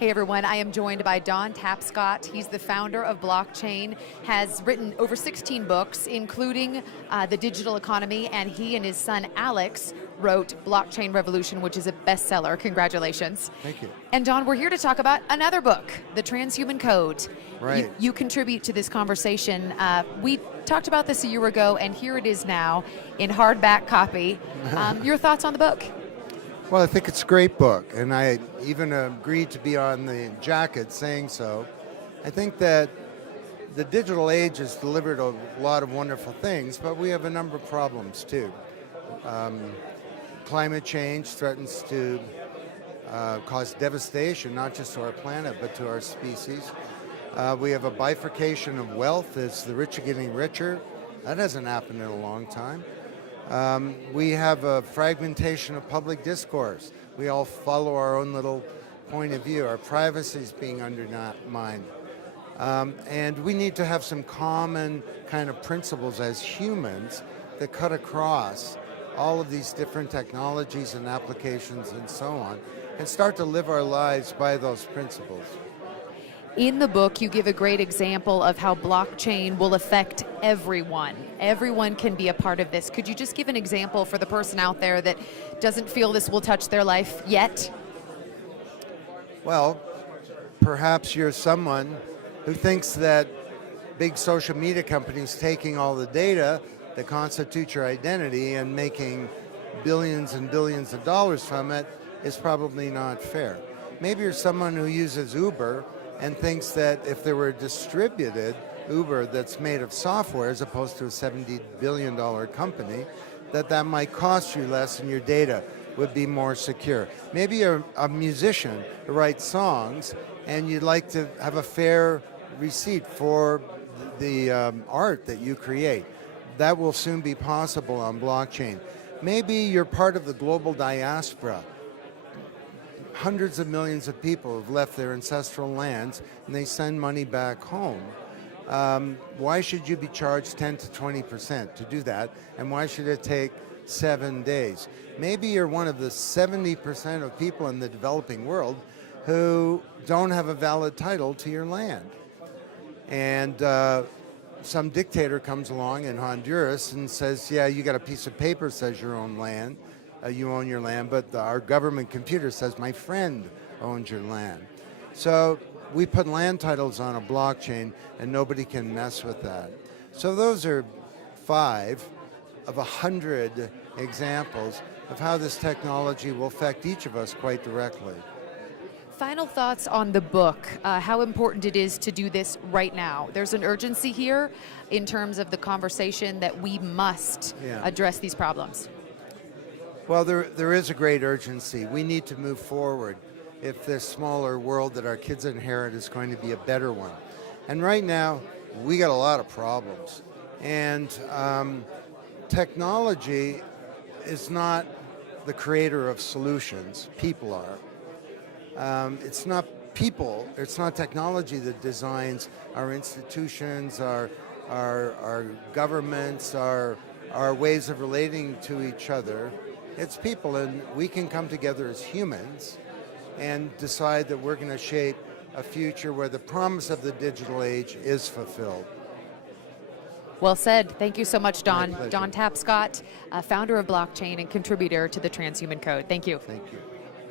Hey everyone, I am joined by Don Tapscott. He's the founder of Blockchain, has written over 16 books, including The Digital Economy, and he and his son Alex wrote Blockchain Revolution, which is a bestseller. Congratulations. Thank you. And Don, we're here to talk about another book, The Transhuman Codes. Right. You contribute to this conversation. We talked about this a year ago, and here it is now in hardback copy. Your thoughts on the book? Well, I think it's a great book, and I even agreed to be on the jacket saying so. I think that the digital age has delivered a lot of wonderful things, but we have a number of problems too. Climate change threatens to cause devastation, not just to our planet, but to our species. We have a bifurcation of wealth as the rich are getting richer. That hasn't happened in a long time. We have a fragmentation of public discourse. We all follow our own little point of view. Our privacy is being undermined. And we need to have some common kind of principles as humans that cut across all of these different technologies and applications and so on, and start to live our lives by those principles. In the book, you give a great example of how blockchain will affect everyone. Everyone can be a part of this. Could you just give an example for the person out there that doesn't feel this will touch their life yet? Well, perhaps you're someone who thinks that big social media companies taking all the data that constitute your identity and making billions and billions of dollars from it is probably not fair. Maybe you're someone who uses Uber and thinks that if there were a distributed Uber that's made of software as opposed to a $70 billion company, that might cost you less and your data would be more secure. Maybe you're a musician who writes songs and you'd like to have a fair receipt for the art that you create. That will soon be possible on blockchain. Maybe you're part of the global diaspora. Hundreds of millions of people have left their ancestral lands and they send money back home. Why should you be charged 10 to 20% to do that? And why should it take 7 days? Maybe you're one of the 70% of people in the developing world who don't have a valid title to your land. And some dictator comes along in Honduras and says, yeah, you got a piece of paper that says your own land. You own your land, but our government computer says my friend owns your land. So we put land titles on a blockchain and nobody can mess with that. So those are 5 of 100 examples of how this technology will affect each of us quite directly. Final thoughts on the book, how important it is to do this right now. There's an urgency here in terms of the conversation that we must address these problems. Well, there is a great urgency. We need to move forward if this smaller world that our kids inherit is going to be a better one. And right now, we got a lot of problems. And technology is not the creator of solutions. People are. It's not people, it's not technology that designs our institutions, our governments, our ways of relating to each other. It's people, and we can come together as humans and decide that we're going to shape a future where the promise of the digital age is fulfilled. Well said. Thank you so much, Don. My pleasure. Don Tapscott, founder of Blockchain and contributor to the Transhuman Code. Thank you. Thank you.